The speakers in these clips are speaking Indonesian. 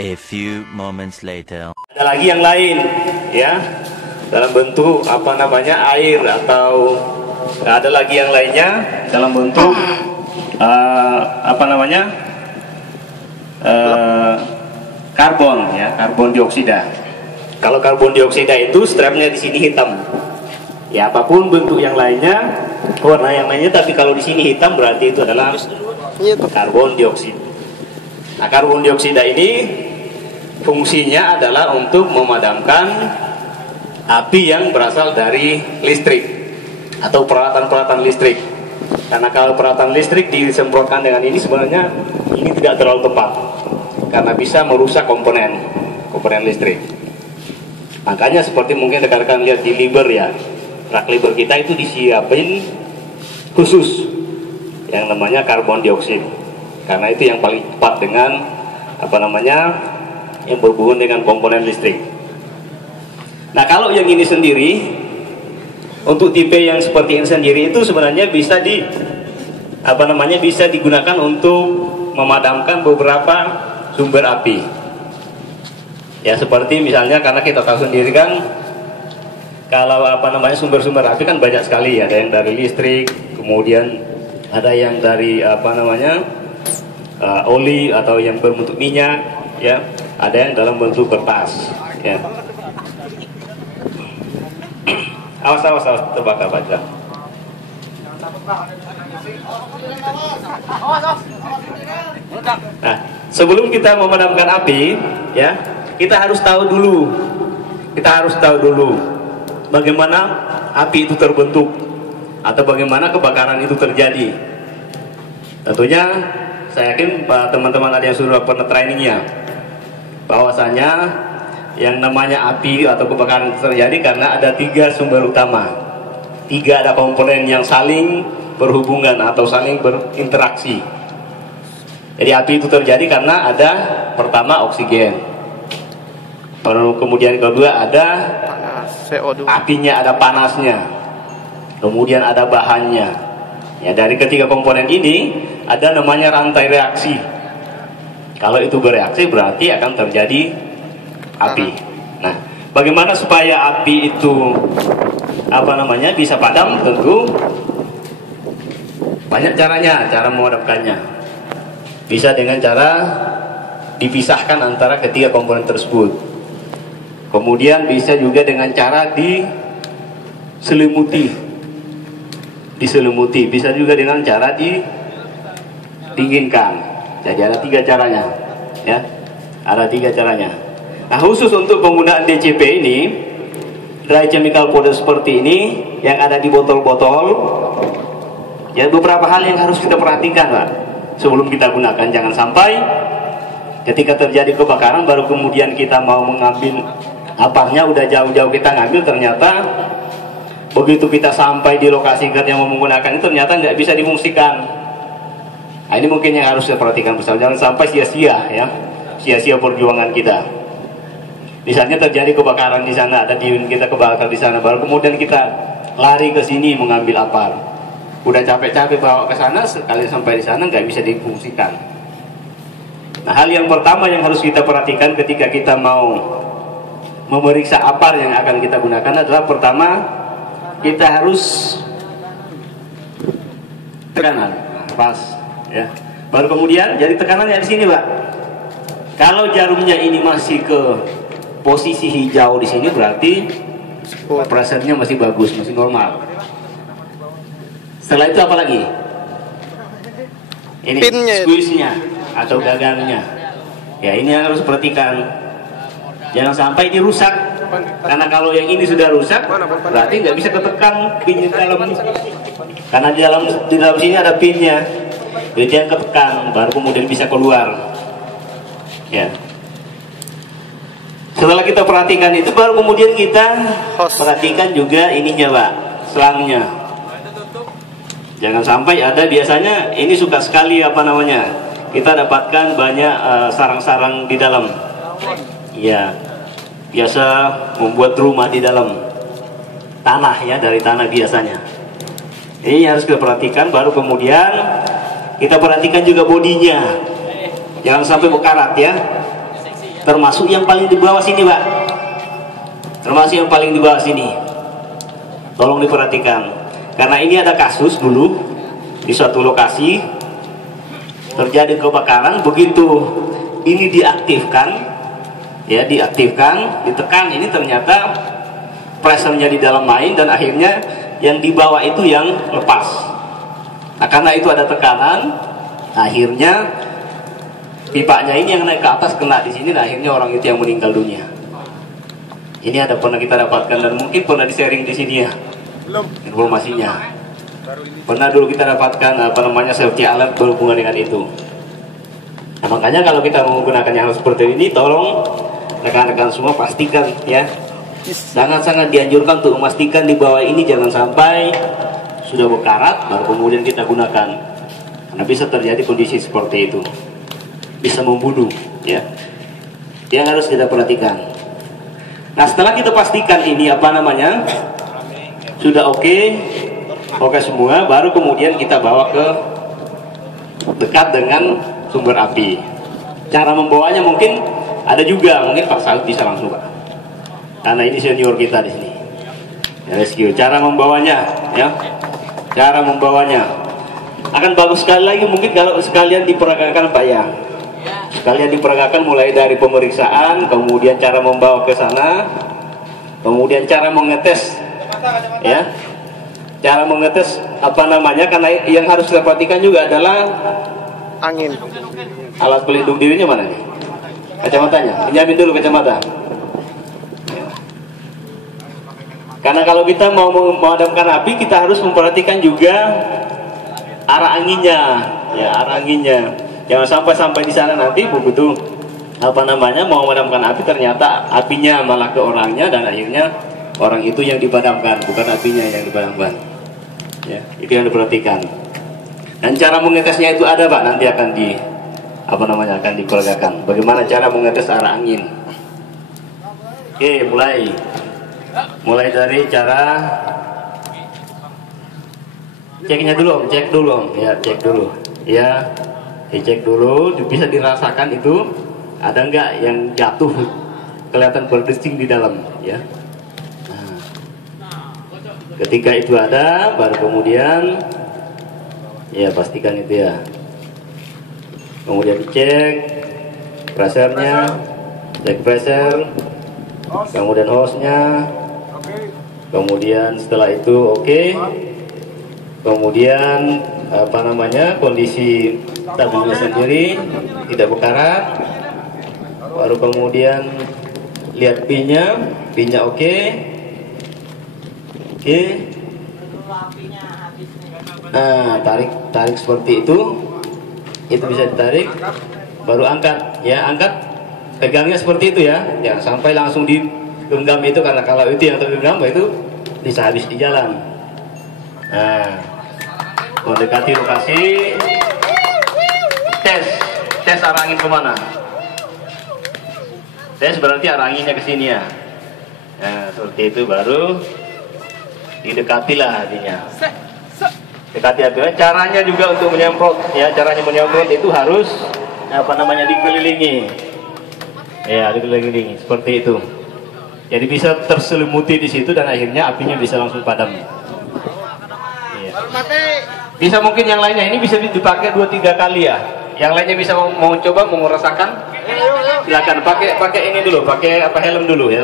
A few moments later. Ada lagi yang lain, ya, dalam bentuk apa namanya air, atau ada lagi yang lainnya dalam bentuk apa namanya karbon, ya, karbon dioksida. Kalau karbon dioksida itu strapnya di sini hitam, ya, apapun bentuk yang lainnya, warna yang lainnya, tapi kalau di sini hitam berarti itu adalah karbon dioksida. Nah, karbon dioksida ini fungsinya adalah untuk memadamkan api yang berasal dari listrik atau peralatan-peralatan listrik. Karena kalau peralatan listrik disemprotkan dengan ini, sebenarnya ini tidak terlalu tepat karena bisa merusak komponen listrik. Makanya seperti mungkin rekan-rekan lihat di Liber, ya, rak Liber kita itu disiapin khusus yang namanya karbon dioksida, karena itu yang paling tepat dengan apa namanya yang berhubungan dengan komponen listrik. Nah, kalau yang ini sendiri, untuk tipe yang seperti ini sendiri itu sebenarnya bisa bisa digunakan untuk memadamkan beberapa sumber api. Ya, seperti misalnya, karena kita tahu sendiri kan, kalau sumber-sumber api kan banyak sekali, ada yang dari listrik, kemudian ada yang dari oli atau yang berbentuk minyak, ya, ada yang dalam bentuk kertas, ya. Awas, terbakar baca. Nah, sebelum kita memadamkan api, ya, kita harus tahu dulu bagaimana api itu terbentuk atau bagaimana kebakaran itu terjadi. Tentunya saya yakin teman-teman ada yang sudah pernah trainingnya, bahwasanya yang namanya api atau kebakaran terjadi karena ada 3 sumber utama. 3 ada komponen yang saling berhubungan atau saling berinteraksi. Jadi api itu terjadi karena ada pertama oksigen, kemudian kedua ada CO2, apinya, ada panasnya, kemudian ada bahannya. Ya, dari ketiga komponen ini ada namanya rantai reaksi. Kalau itu bereaksi berarti akan terjadi api. Nah, bagaimana supaya api itu bisa padam? Tentu banyak caranya, cara memadamkannya. Bisa dengan cara dipisahkan antara ketiga komponen tersebut. Kemudian bisa juga dengan cara diselimuti. Bisa juga dengan cara didinginkan. Jadi ada 3 caranya, ya. Ada 3 caranya. Nah, khusus untuk penggunaan DCP ini, dry chemical powder seperti ini yang ada di botol-botol, ya, beberapa hal yang harus kita perhatikan, Pak, sebelum kita gunakan. Jangan sampai ketika terjadi kebakaran baru kemudian kita mau mengambil aparnya, udah jauh-jauh kita ngambil, ternyata begitu kita sampai di lokasi yang mau menggunakan itu ternyata nggak bisa difungsikan. Nah, ini mungkin yang harus kita perhatikan bersama. Jangan sampai sia-sia, ya, sia-sia perjuangan kita. Misalnya terjadi kebakaran di sana, ada diun kita kebakar di sana, baru kemudian kita lari ke sini mengambil apar. Udah capek-capek bawa ke sana, sekali sampai di sana nggak bisa difungsikan. Nah, hal yang pertama yang harus kita perhatikan ketika kita mau memeriksa apar yang akan kita gunakan adalah, pertama, kita harus tekanan pas, ya. Baru kemudian jadi tekanannya di sini, Pak. Kalau jarumnya ini masih ke posisi hijau di sini, berarti pressure-nya masih bagus, masih normal. Setelah itu apa lagi? Ini squeeze-nya atau gagangnya. Ya, ini yang harus perhatikan. Jangan sampai ini rusak. Karena kalau yang ini sudah rusak, berarti nggak bisa ketekan pin di dalam. Karena di dalam sini ada pinnya. Jadi yang ketekan, baru kemudian bisa keluar. Ya. Setelah kita perhatikan itu, baru kemudian kita perhatikan juga ininya, Pak, selangnya. Jangan sampai ada, biasanya ini suka sekali kita dapatkan banyak sarang-sarang di dalam. Ya, biasa membuat rumah di dalam tanah, ya, dari tanah biasanya. Ini harus kita perhatikan. Baru kemudian kita perhatikan juga bodinya, jangan sampai berkarat, ya. termasuk yang paling di bawah sini, Pak. Termasuk yang paling di bawah sini. Tolong diperhatikan. Karena ini ada kasus dulu di suatu lokasi terjadi kebakaran, begitu ini diaktifkan, ya diaktifkan, ditekan, ini ternyata pressure-nya di dalam main dan akhirnya yang di bawah itu yang lepas. Nah, karena itu ada tekanan, akhirnya pipanya ini yang naik ke atas kena di sini, dan akhirnya orang itu yang meninggal dunia. Ini ada pernah kita dapatkan dan mungkin pernah di-sharing di sini ya, informasinya. Pernah dulu kita dapatkan safety alert berhubungan dengan itu. Nah, makanya kalau kita menggunakan yang seperti ini, tolong rekan-rekan semua pastikan ya. Sangat-sangat dianjurkan untuk memastikan di bawah ini jangan sampai sudah berkarat baru kemudian kita gunakan. Karena bisa terjadi kondisi seperti itu. Bisa membunuh ya. Yang harus kita perhatikan. Nah, setelah kita pastikan ini sudah oke semua, baru kemudian kita bawa ke dekat dengan sumber api. Cara membawanya mungkin ada juga, mungkin Pak Saud bisa langsung, Pak, karena ini senior kita di sini. Ya, rescue. Cara membawanya, ya, cara membawanya akan bagus sekali lagi mungkin kalau sekalian diperagakan, Pak ya. Sekalian diperagakan mulai dari pemeriksaan, kemudian cara membawa ke sana, kemudian cara mengetes, ya. Cara mengetes karena yang harus kita perhatikan juga adalah angin. Alat pelindung dirinya mana nih? Kacamatanya, pinjamin dulu kacamata. Karena kalau kita mau memadamkan api, kita harus memperhatikan juga arah anginnya, ya, arah anginnya. Jangan sampai di sana nanti begitu mau memadamkan api, ternyata apinya malah ke orangnya dan akhirnya orang itu yang dipadamkan, bukan apinya yang dipadamkan. Ya, itu yang diperhatikan. Dan cara mengetesnya itu ada, Pak, nanti akan akan diperagakan. Bagaimana cara mengetes arah angin? Oke, mulai dari cara ceknya dulu, cek dulu, ya, cek dulu, ya, dicek dulu, bisa dirasakan itu ada nggak yang jatuh kelihatan berdesing di dalam, ya. Ketika itu ada, baru kemudian ya pastikan itu ya. Kemudian dicek pressure-nya, cek pressure, kemudian hose-nya, kemudian setelah itu oke. Kemudian kondisi tabungnya sendiri tidak berkarat, baru kemudian lihat pin-nya oke. Oke. Nah, tarik seperti itu bisa ditarik, baru angkat, ya, angkat, pegangnya seperti itu ya, jangan sampai langsung digenggam itu, karena kalau itu yang tergenggam itu bisa habis di jalan. Nah, mendekati lokasi, tes arah angin kemana? Tes berarti arah anginnya ke sini ya. Nah, seperti itu baru didekatilah hatinya. Dekati apinya. Caranya juga untuk menyemprot, ya, caranya menyemprot itu harus dikelilingi. Ya, dikelilingi seperti itu. Jadi bisa terselimuti di situ dan akhirnya apinya bisa langsung padam. Ya. Bisa mungkin yang lainnya ini bisa dipakai 2-3 kali ya. Yang lainnya bisa mau coba mau merasakan? Silakan pakai ini dulu, pakai helm dulu. Ya.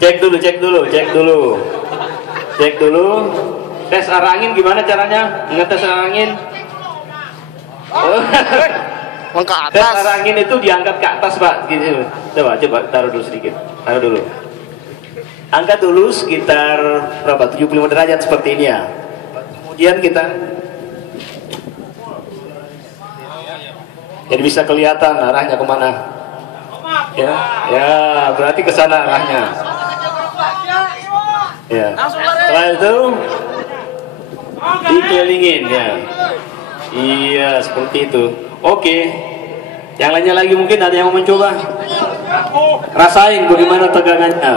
Cek dulu. Tes arah angin gimana caranya? Ngetes arah angin? Tes arah angin itu diangkat ke atas, Pak. Gitu. Coba taruh dulu sedikit. Angkat dulu sekitar berapa? 75 derajat seperti ini ya. Kemudian kita jadi bisa kelihatan arahnya kemana. Ya, berarti ke sana arahnya. Ya. Setelah itu dikelilingin ya. Iya, seperti itu. Oke. Yang lainnya lagi mungkin ada yang mau mencoba. Rasain bagaimana tegangannya.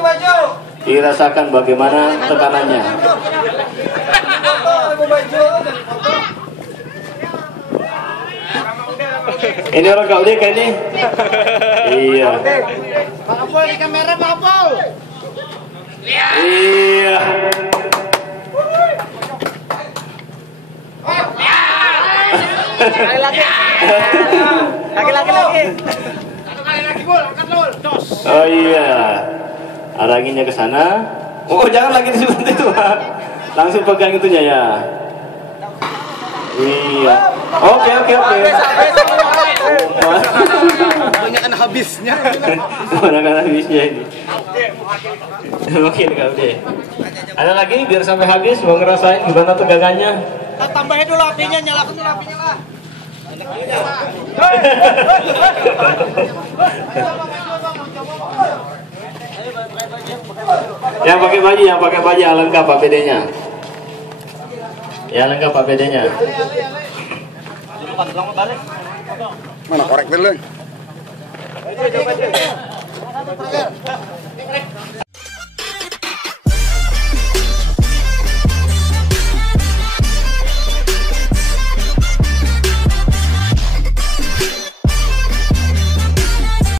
Maju. Dirasakan bagaimana tekanannya. Ini orang KUD kayak ini. Iya. Pak Apol di kamera Pak Apol. Iya. Lagi. Lagi. Satu kali lagi bol, angkat lol. Dos. Oh iya. Arahinnya ke sana. Oh, jangan lagi di seperti itu, Pak. Langsung pegang itunya ya. Iya. Oke. Kebanyakan habisnya. Kebanyakan habisnya ini. Oke, KUD. Ada lagi biar sampai habis, mau ngerasain gimana tegangannya. Tambahin dulu apinya, nyalakan dulu apinya lah. Yang pakai baju yang lengkap APD-nya. Ya lengkap APD-nya. Mana korek dulu?